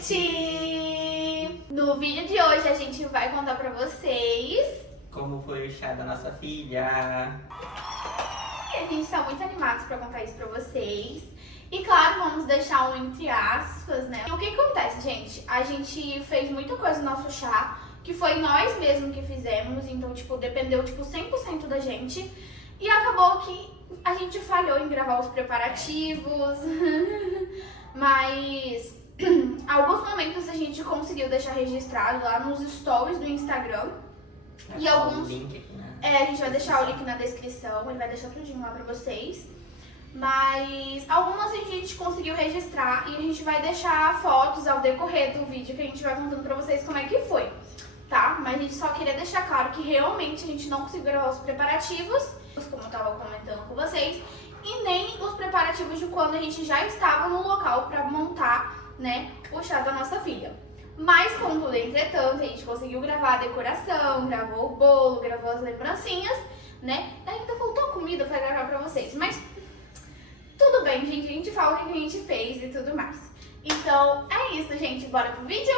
gente! No vídeo de hoje a gente vai contar pra vocês como foi o chá da nossa filha. E a gente tá muito animados pra contar isso pra vocês. E claro, vamos deixar um entre aspas, né? E o que acontece, gente? A gente fez muita coisa no nosso chá, que foi nós mesmos que fizemos, então, dependeu, 100% da gente. E acabou que a gente falhou em gravar os preparativos, mas alguns momentos a gente conseguiu deixar registrado lá nos stories do Instagram. E alguns... link aqui, né? a gente vai deixar o link na descrição, ele vai deixar tudinho lá pra vocês. Mas algumas a gente conseguiu registrar e a gente vai deixar fotos ao decorrer do vídeo que a gente vai contando pra vocês como é que foi, tá? Mas a gente só queria deixar claro que realmente a gente não conseguiu gravar os preparativos, como eu tava comentando com vocês, e nem os preparativos de quando a gente já estava no local pra montar, né, o chá da nossa filha. Mas, contudo, entretanto, a gente conseguiu gravar a decoração, gravou o bolo, gravou as lembrancinhas, né? Ainda faltou comida pra gravar pra vocês, mas tudo bem, gente, a gente fala o que a gente fez e tudo mais. Então, é isso, gente, bora pro vídeo?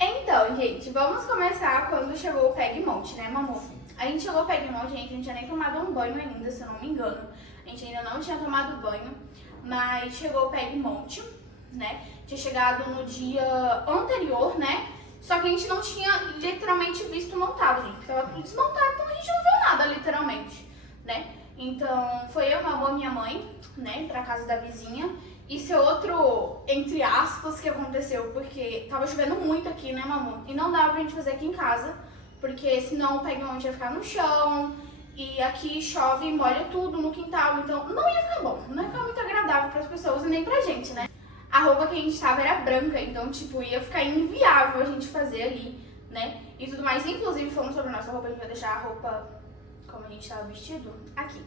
Então, gente, vamos começar quando chegou o Pegmonte, né, mamô? A gente chegou o Pegmonte, gente, não tinha nem tomado um banho ainda, se eu não me engano. A gente ainda não tinha tomado banho, mas chegou o Pegmonte, né? Tinha chegado no dia anterior, né? Só que a gente não tinha literalmente visto montado, gente. Tava tudo desmontado, então a gente não viu nada, literalmente, né? Então, foi eu, mamãe e minha mãe, né, pra casa da vizinha. Isso é outro, entre aspas, que aconteceu, porque tava chovendo muito aqui, né, mamãe? E não dava pra gente fazer aqui em casa, porque senão o Pegmonte ia ficar no chão. E aqui chove e molha tudo no quintal, então não ia ficar bom. Não ia ficar muito agradável pras pessoas e nem pra gente, né? A roupa que a gente tava era branca, então, ia ficar inviável a gente fazer ali, né? E tudo mais. Inclusive, falando sobre a nossa roupa, a gente vai deixar a roupa como a gente tava vestido aqui.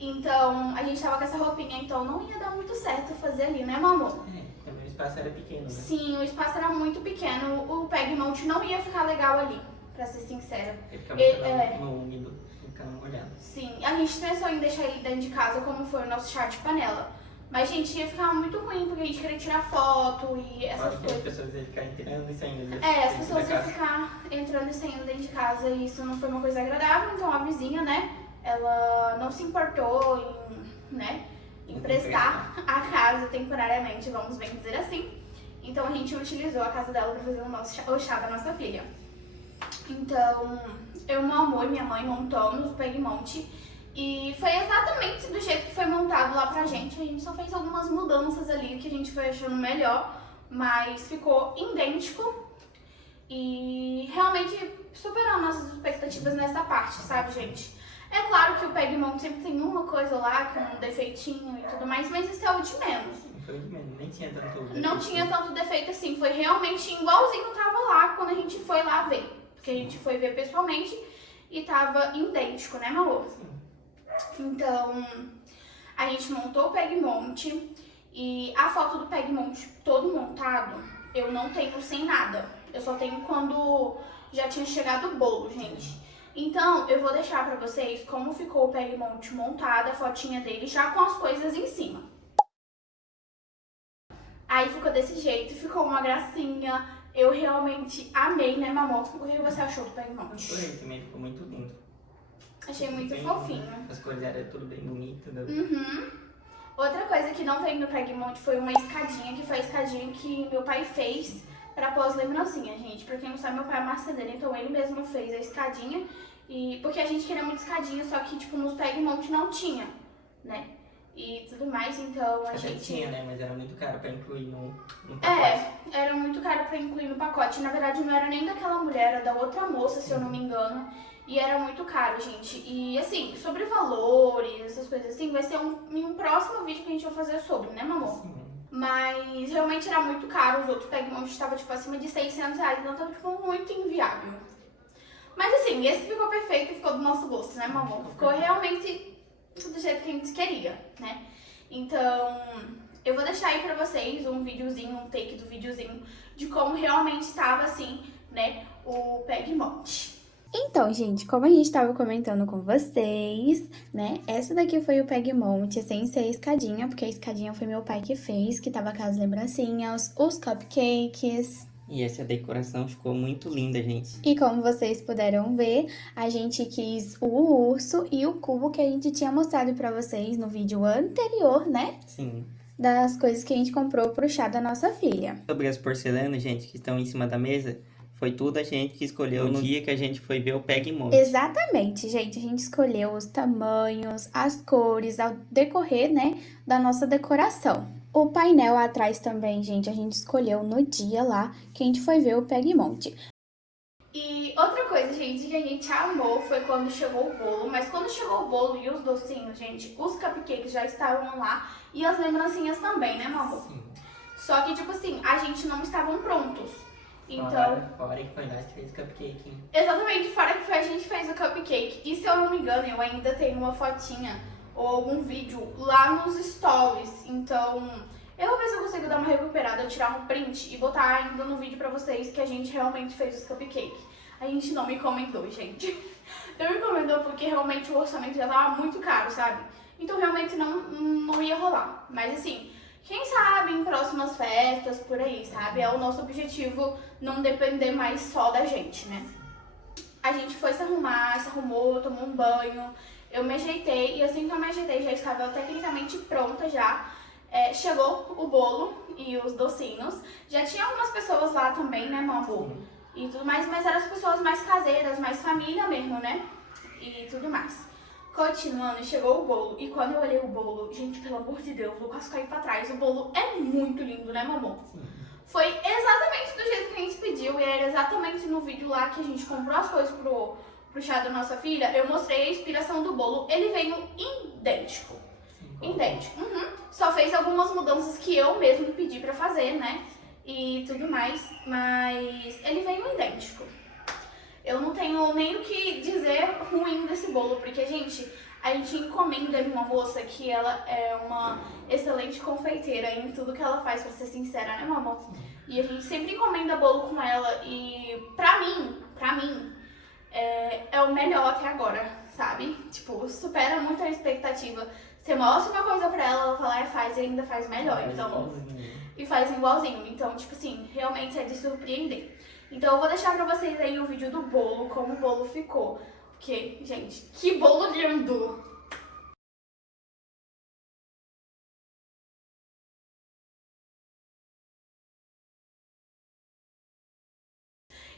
Então, a gente tava com essa roupinha, então não ia dar muito certo fazer ali, né, meu amor? Também o espaço era pequeno, né? Sim, o espaço era muito pequeno. O Pegmonte não ia ficar legal ali, pra ser sincera. Ele ficava muito úmido, ficando molhado. Sim, a gente pensou em deixar ele dentro de casa, como foi o nosso chá de panela. Mas, gente, ia ficar muito ruim, porque a gente queria tirar foto e essas coisas. As pessoas iam ficar entrando e saindo. As pessoas iam ficar entrando e saindo dentro de casa e isso não foi uma coisa agradável. Então, a vizinha, né, ela não se importou em, né, emprestar a casa temporariamente, vamos bem dizer assim. Então, a gente utilizou a casa dela para fazer o chá da nossa filha. Então, eu, meu amor e minha mãe montamos o Pegmonte. E foi exatamente do jeito que foi montado lá pra gente. A gente só fez algumas mudanças ali que a gente foi achando melhor, mas ficou idêntico e realmente superou nossas expectativas nessa parte, sabe, gente? É claro que o Pegmonte sempre tem uma coisa lá, que é um defeitinho e tudo mais, mas isso é o de menos. Foi o de menos, nem tinha tanto defeito. Não tinha tanto defeito assim, foi realmente igualzinho tava lá quando a gente foi lá ver. Porque a gente foi ver pessoalmente e tava idêntico, né, meu amor? Sim. Então, a gente montou o Pegmonte e a foto do Pegmonte todo montado, eu não tenho sem nada. Eu só tenho quando já tinha chegado o bolo, gente. Então, eu vou deixar pra vocês como ficou o Pegmonte montado, a fotinha dele já com as coisas em cima. Aí ficou desse jeito, ficou uma gracinha. Eu realmente amei, né, mamor? O que você achou do Pegmonte? Por aí também ficou muito lindo. Achei muito bem, fofinho. As cores eram tudo bem bonito. Outra coisa que não veio no Pegmonte foi uma escadinha, que foi a escadinha que meu pai fez pra pôr as lembrancinhas, gente. Pra quem não sabe, meu pai é marceneiro, então ele mesmo fez a escadinha. E porque a gente queria muito escadinha, só que, nos Pegmonte não tinha, né? E tudo mais, então a gente... tinha, né? Mas era muito caro pra incluir no pacote. Era muito caro pra incluir no pacote. Na verdade, não era nem daquela mulher, era da outra moça, se eu não me engano. E era muito caro, gente. E assim, sobre valores, essas coisas assim, vai ser em um próximo vídeo que a gente vai fazer sobre, né, mamor? Sim. Mas realmente era muito caro, os outros Pegmonte estavam acima de R$600, então tava muito inviável. Mas assim, esse ficou perfeito e ficou do nosso gosto, né, mamor? Ficou realmente do jeito que a gente queria, né? Então, eu vou deixar aí pra vocês um videozinho, um take do videozinho de como realmente tava assim, né, o Pegmonte. Então, gente, como a gente estava comentando com vocês, né? Essa daqui foi o Pegmont, sem ser a escadinha, porque a escadinha foi meu pai que fez, que tava com as lembrancinhas, os cupcakes. E essa decoração ficou muito linda, gente. E como vocês puderam ver, a gente quis o urso e o cubo que a gente tinha mostrado pra vocês no vídeo anterior, né? Sim. Das coisas que a gente comprou pro chá da nossa filha. Sobre as porcelanas, gente, que estão em cima da mesa, foi tudo a gente que escolheu no dia que a gente foi ver o Pegmont. Exatamente, gente. A gente escolheu os tamanhos, as cores ao decorrer, né, da nossa decoração. O painel atrás também, gente, a gente escolheu no dia lá que a gente foi ver o Pegmont. E outra coisa, gente, que a gente amou foi quando chegou o bolo. Mas quando chegou o bolo e os docinhos, gente, os cupcakes já estavam lá e as lembrancinhas também, né, meu amor? Sim. Só que, tipo assim, a gente não estavam prontos. Então, Fora que foi nós que fez o cupcake, hein? exatamente, fora que foi a gente fez o cupcake. E se eu não me engano, eu ainda tenho uma fotinha ou algum vídeo lá nos stories. Então, eu vou ver se eu consigo dar uma recuperada, tirar um print e botar ainda no vídeo pra vocês que a gente realmente fez os cupcakes. A gente não me encomendou, gente. Não me encomendou porque realmente o orçamento já tava muito caro, sabe? Então, realmente não ia rolar. Mas, assim, quem sabe em próximas festas, por aí, sabe? É o nosso objetivo não depender mais só da gente, né? A gente foi se arrumar, se arrumou, tomou um banho, eu me ajeitei e assim que eu me ajeitei já estava tecnicamente pronta já. Chegou o bolo e os docinhos. Já tinha algumas pessoas lá também, né, meu amor? E tudo mais, mas eram as pessoas mais caseiras, mais família mesmo, né? E tudo mais. Continuando, chegou o bolo. E quando eu olhei o bolo, gente, pelo amor de Deus, eu quase caí pra trás. O bolo é muito lindo, né, meu amor? Sim. Foi exatamente do jeito que a gente pediu. E era exatamente no vídeo lá que a gente comprou as coisas pro chá da nossa filha. Eu mostrei a inspiração do bolo. Ele veio idêntico. Sim, Idêntico. Só fez algumas mudanças que eu mesmo pedi pra fazer, né? E tudo mais. Mas ele veio idêntico. Eu não tenho nem o que dizer ruim desse bolo, porque, gente, a gente encomenda de uma moça que ela é uma excelente confeiteira em tudo que ela faz, pra ser sincera, né, meu amor? E a gente sempre encomenda bolo com ela e, pra mim, é o melhor até agora, sabe? Tipo, supera muito a expectativa. Você mostra uma coisa pra ela, ela fala, faz e ainda faz melhor, então... E faz igualzinho, então, tipo assim, realmente é de surpreender. Então eu vou deixar pra vocês aí o vídeo do bolo, como o bolo ficou. Porque, gente, que bolo lindo!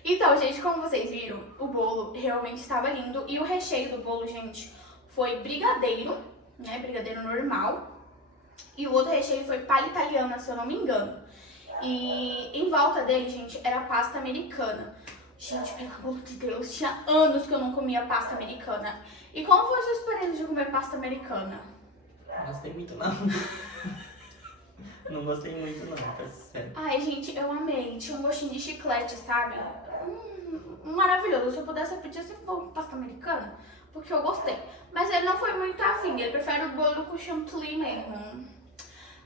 Então, gente, como vocês viram, o bolo realmente estava lindo. E o recheio do bolo, gente, foi brigadeiro, né, brigadeiro normal. E o outro recheio foi palha italiana, se eu não me engano. E em volta dele, gente, era pasta americana. Gente, pelo amor de Deus, tinha anos que eu não comia pasta americana. E como foi a sua experiência de comer pasta americana? Não gostei muito, não. Não gostei muito, não, pra ser sério. Ai, gente, eu amei. Tinha um gostinho de chiclete, sabe? Maravilhoso. Se eu pudesse, eu pedia sempre bolo com pasta americana, porque eu gostei. Mas ele não foi muito afim, ele prefere o bolo com chantilly mesmo.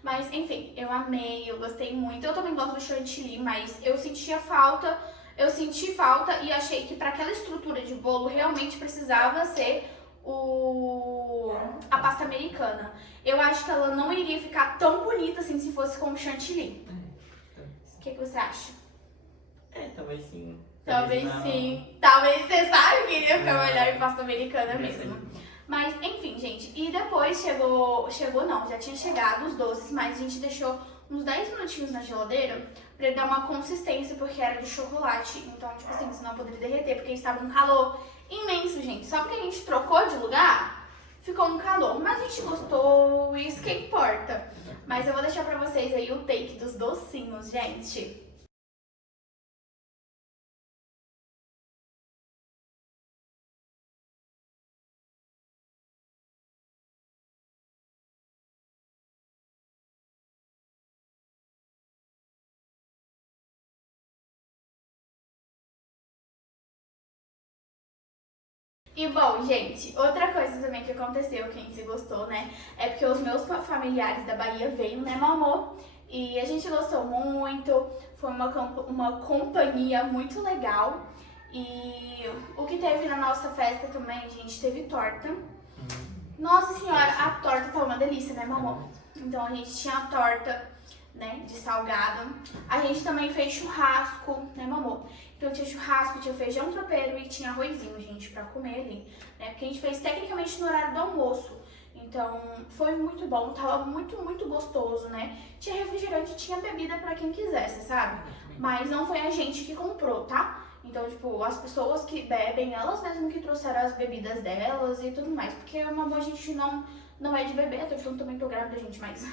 Mas, enfim, eu amei, eu gostei muito. Eu também gosto do chantilly, mas eu senti falta e achei que para aquela estrutura de bolo realmente precisava ser a pasta americana. Eu acho que ela não iria ficar tão bonita assim se fosse com chantilly. O que você acha? Talvez sim. Talvez não. sim. Talvez você sabe que iria ficar melhor em pasta americana mesmo. Mas, enfim, gente. E depois chegou não, já tinha chegado os doces, mas a gente deixou uns 10 minutinhos na geladeira pra ele dar uma consistência, porque era de chocolate. Então, tipo assim, senão poderia derreter, porque estava um calor imenso, gente. Só porque a gente trocou de lugar, ficou um calor. Mas a gente gostou, isso que importa. Mas eu vou deixar pra vocês aí o take dos docinhos, gente. E bom, gente, outra coisa também que aconteceu, que a gente gostou, né? É porque os meus familiares da Bahia veio, né, meu amor? E a gente gostou muito, foi uma companhia muito legal. E o que teve na nossa festa também, gente, teve torta. Nossa senhora, a torta tá uma delícia, né, mamãe? Então a gente tinha a torta, né, de salgado. A gente também fez churrasco, né, mamô? Então tinha churrasco, tinha feijão tropeiro e tinha arrozinho, gente, pra comer ali, né? Porque a gente fez tecnicamente no horário do almoço. Então foi muito bom, tava muito, muito gostoso, né? Tinha refrigerante, tinha bebida pra quem quisesse, sabe? Mas não foi a gente que comprou, tá? Então, tipo, as pessoas que bebem, elas mesmas que trouxeram as bebidas delas e tudo mais. Porque mamô a gente não é de beber, até porque eu também tô grávida, gente, mas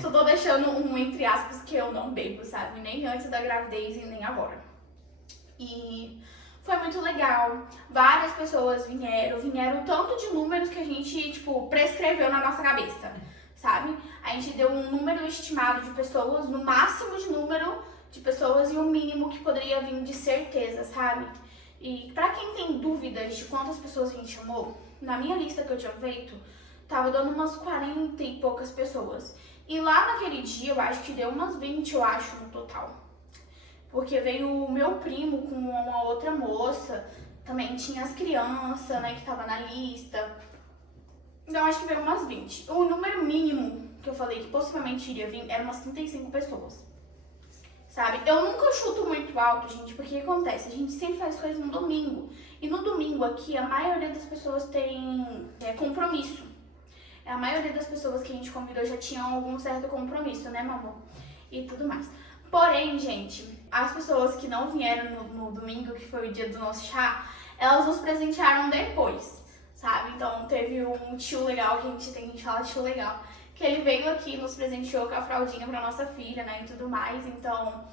só tô deixando um entre aspas que eu não bebo, sabe? Nem antes da gravidez e nem agora. E foi muito legal, várias pessoas vieram tanto de números que a gente, tipo, prescreveu na nossa cabeça, sabe? A gente deu um número estimado de pessoas, no máximo de número de pessoas e o mínimo que poderia vir de certeza, sabe? E pra quem tem dúvidas de quantas pessoas a gente chamou, na minha lista que eu tinha feito, tava dando umas 40 e poucas pessoas. E lá naquele dia, eu acho que deu umas 20, eu acho, no total. Porque veio o meu primo com uma outra moça, também tinha as crianças, né, que tava na lista. Então, acho que veio umas 20. O número mínimo que eu falei que possivelmente iria vir era umas 35 pessoas. Sabe? Eu nunca chuto muito alto, gente, porque o que acontece? A gente sempre faz coisas no domingo. E no domingo aqui, a maioria das pessoas tem compromisso. A maioria das pessoas que a gente convidou já tinham algum certo compromisso, né, mamãe? E tudo mais. Porém, gente, as pessoas que não vieram no domingo, que foi o dia do nosso chá, elas nos presentearam depois, sabe? Então, teve um tio legal, que a gente fala tio legal, que ele veio aqui e nos presenteou com a fraldinha pra nossa filha, né, e tudo mais. Então,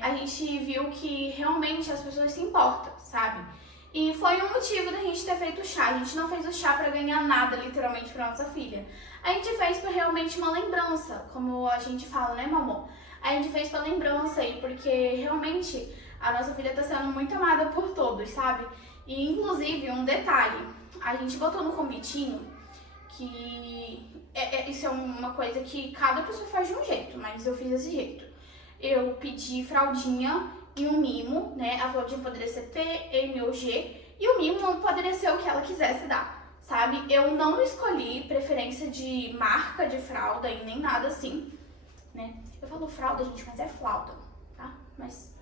a gente viu que realmente as pessoas se importam, sabe? E foi um motivo da gente ter feito o chá. A gente não fez o chá pra ganhar nada, literalmente, pra nossa filha. A gente fez por realmente uma lembrança, como a gente fala, né, mamô? A gente fez pra lembrança e porque realmente a nossa filha tá sendo muito amada por todos, sabe? E, inclusive, um detalhe, a gente botou no convitinho que isso é uma coisa que cada pessoa faz de um jeito, mas eu fiz desse jeito. Eu pedi fraldinha e um mimo, né? A fraldinha poderia ser P, M ou G e o mimo poderia ser o que ela quisesse dar, sabe? Eu não escolhi preferência de marca de fralda e nem nada assim, né? Eu falo fralda, gente, mas é flauta, tá? Mas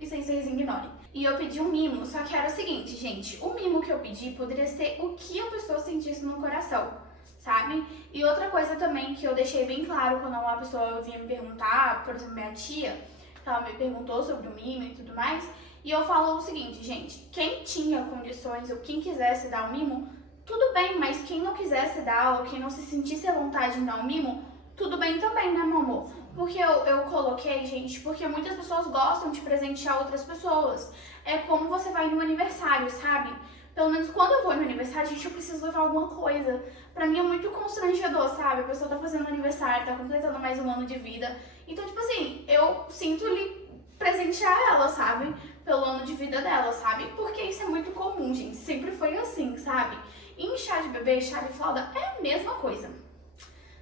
isso aí vocês ignorem. E eu pedi um mimo, só que era o seguinte, gente, o mimo que eu pedi poderia ser o que a pessoa sentisse no coração, sabe? E outra coisa também que eu deixei bem claro quando uma pessoa vinha me perguntar, por exemplo, minha tia, ela me perguntou sobre o mimo e tudo mais, e eu falo o seguinte, gente, quem tinha condições ou quem quisesse dar o mimo, tudo bem, mas quem não quisesse dar ou quem não se sentisse à vontade em dar o mimo, tudo bem também, né, meu amor? Porque eu coloquei, gente, porque muitas pessoas gostam de presentear outras pessoas. É como você vai no aniversário, sabe? Pelo menos quando eu vou no aniversário, gente, eu preciso levar alguma coisa. Pra mim é muito constrangedor, sabe? A pessoa tá fazendo aniversário, tá completando mais um ano de vida. Então, tipo assim, eu sinto-lhe presentear ela, sabe? Pelo ano de vida dela, sabe? Porque isso é muito comum, gente. Sempre foi assim, sabe? E em chá de bebê, chá de fralda, é a mesma coisa,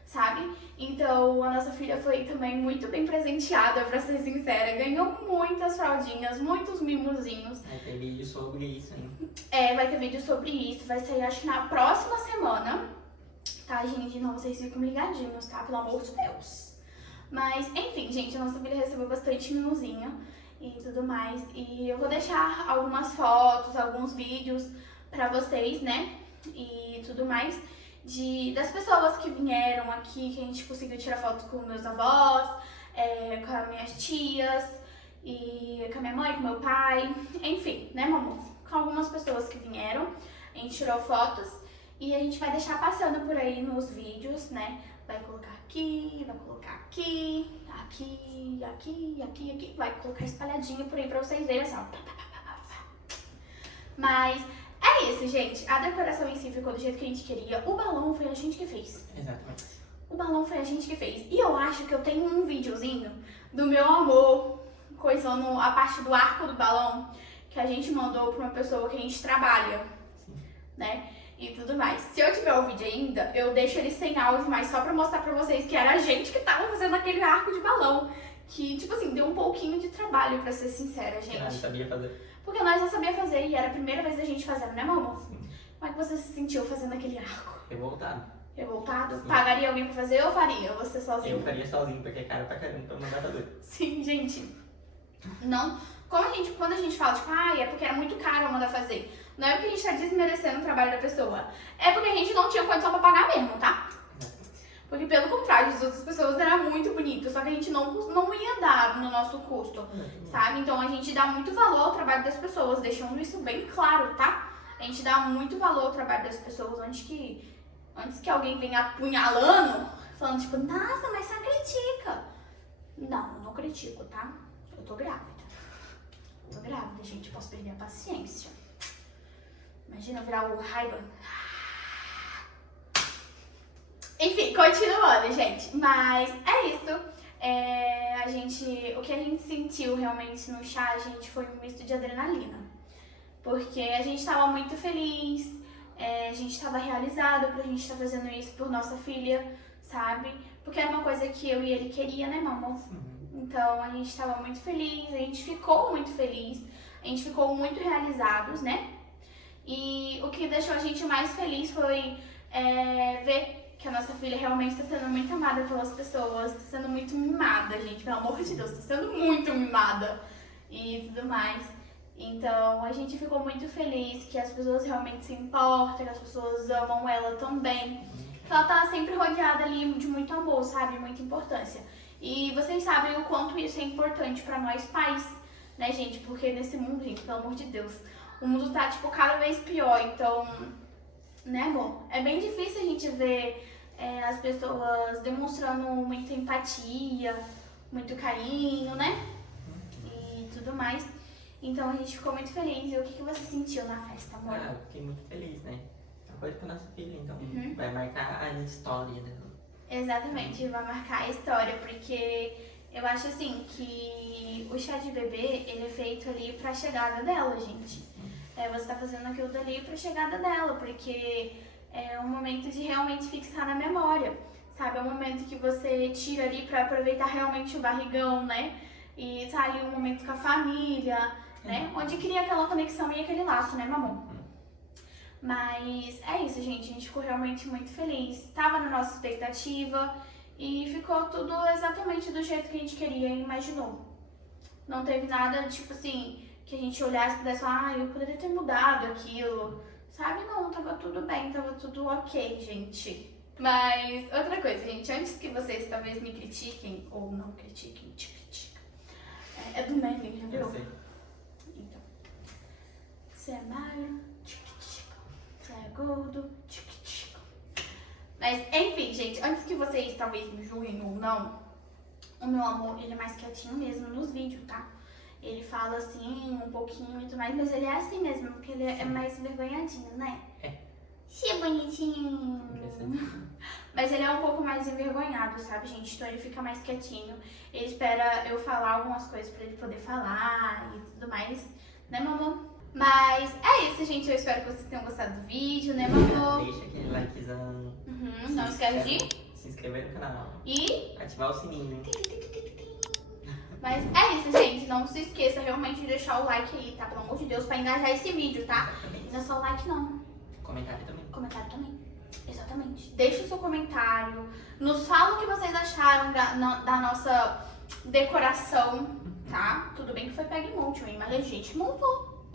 sabe? Então, a nossa filha foi também muito bem presenteada, pra ser sincera. Ganhou muitas fraldinhas, muitos mimozinhos. Vai ter vídeo sobre isso, hein? Vai ter vídeo sobre isso. Vai sair, acho que na próxima semana. Tá, gente? Então, vocês ficam ligadinhos, tá? Pelo amor de Deus. Mas, enfim, gente, a nossa filha recebeu bastante mimozinho e tudo mais. E eu vou deixar algumas fotos, alguns vídeos pra vocês, né? E tudo mais. Das pessoas que vieram aqui, que a gente conseguiu tirar foto com meus avós, com as minhas tias, e com a minha mãe, com meu pai, enfim, né, mamãe? Com algumas pessoas que vieram, a gente tirou fotos e a gente vai deixar passando por aí nos vídeos, né? Vai colocar aqui, vai colocar aqui, aqui, aqui, aqui, aqui, vai colocar espalhadinho por aí pra vocês verem, assim, ó. Mas é isso, gente. A decoração em si ficou do jeito que a gente queria. O balão foi a gente que fez. Exatamente. O balão foi a gente que fez. E eu acho que eu tenho um videozinho do meu amor coisando a parte do arco do balão que a gente mandou pra uma pessoa que a gente trabalha, né? E tudo mais. Se eu tiver o vídeo ainda, eu deixo ele sem áudio, mas só pra mostrar pra vocês que era a gente que tava fazendo aquele arco de balão. Que, tipo assim, deu um pouquinho de trabalho, pra ser sincera, gente. Eu não sabia fazer. porque nós não sabíamos fazer e era a primeira vez da gente fazendo, né, mamãe? Sim. Como é que você se sentiu fazendo aquele arco? Revoltado. Revoltado? Sim. Pagaria alguém pra fazer ou faria? Você sozinho? Eu faria sozinho, porque é caro pra caramba pra mandar fazer. Sim, gente. Não. Quando a gente fala, tipo, é porque era muito caro eu mandar fazer. Não é porque a gente tá desmerecendo o trabalho da pessoa. É porque a gente não tinha condição pra pagar mesmo, tá? Porque pelo contrário, as outras pessoas era muito bonito, só que a gente não ia dar no nosso custo, sabe? Então a gente dá muito valor ao trabalho das pessoas, deixando isso bem claro, tá? A gente dá muito valor ao trabalho das pessoas antes que alguém venha apunhalando, falando tipo, nossa, mas você critica. Não critico, tá? Eu tô grávida. Tô grávida, gente, posso perder a paciência. Imagina eu virar o Raiban. Enfim, continuando, gente. Mas é isso. O que a gente sentiu realmente no chá, gente, foi um misto de adrenalina. Porque a gente tava muito feliz, a gente tava realizado por a gente estar fazendo isso por nossa filha, sabe? Porque era uma coisa que eu e ele queria, né, mamãe? Então a gente tava muito feliz, a gente ficou muito feliz, a gente ficou muito realizados, né? E o que deixou a gente mais feliz foi ver que a nossa filha realmente está sendo muito amada pelas pessoas, está sendo muito mimada, gente, pelo amor de Deus, está sendo muito mimada e tudo mais. Então a gente ficou muito feliz que as pessoas realmente se importam, que as pessoas amam ela também, que ela tá sempre rodeada ali de muito amor, sabe, muita importância. E vocês sabem o quanto isso é importante para nós pais, né, gente, porque nesse mundo, gente, pelo amor de Deus, o mundo tá, tipo, cada vez pior, então, né, amor? É bem difícil a gente ver as pessoas demonstrando muita empatia, muito carinho, né? E tudo mais. Então a gente ficou muito feliz. E o que você sentiu na festa, amor? Eu fiquei muito feliz, né? É uma coisa pra nossa filha, então vai marcar a história dela. Exatamente, vai marcar a história, porque eu acho assim que o chá de bebê, ele é feito ali pra chegada dela, gente. Você tá fazendo aquilo dali pra chegada dela, porque é um momento de realmente fixar na memória, sabe? É um momento que você tira ali pra aproveitar realmente o barrigão, né? E tá ali um momento com a família, né? Onde cria aquela conexão e aquele laço, né, mamão? Mas é isso, gente. A gente ficou realmente muito feliz. Tava na nossa expectativa e ficou tudo exatamente do jeito que a gente queria e imaginou. Não teve nada, tipo assim, que a gente olhasse e pudesse falar, eu poderia ter mudado aquilo, sabe? Não, tava tudo bem, tava tudo ok, gente. Mas outra coisa, gente, antes que vocês talvez me critiquem, ou não critiquem, te critica. É do meme, já viu? Eu sei. Então, você é magro, tic-tic. Você é gordo, tic-tic. Mas, enfim, gente, antes que vocês talvez me julguem ou não, o meu amor, ele é mais quietinho mesmo nos vídeos, tá? Ele fala assim, um pouquinho e tudo mais, mas ele é assim mesmo, porque ele é mais envergonhadinho, né? Sim, bonitinho. Mas ele é um pouco mais envergonhado, sabe, gente? Então ele fica mais quietinho. Ele espera eu falar algumas coisas pra ele poder falar e tudo mais, né, mamãe? Mas é isso, gente. Eu espero que vocês tenham gostado do vídeo, né, mamãe? Deixa aquele likezão. Não esquece de se inscrever no canal. E Ativar o sininho. mas é isso, gente. Não se esqueça realmente de deixar o like aí, tá? Pelo amor de Deus, pra engajar esse vídeo, tá? Exatamente. Não é só o like, não. Comentário também. Comentário também. Exatamente. Deixa o seu comentário. Nos fala o que vocês acharam da nossa decoração, tá? Tudo bem que foi peg monte, mas a gente montou,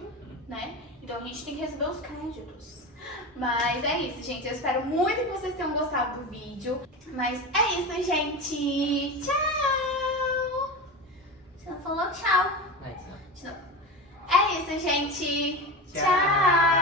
né? Então a gente tem que receber os créditos. Mas é isso, gente. Eu espero muito que vocês tenham gostado do vídeo. Mas é isso, gente. Tchau! Você não falou tchau. Likezão. É isso, gente. Tchau. Tchau.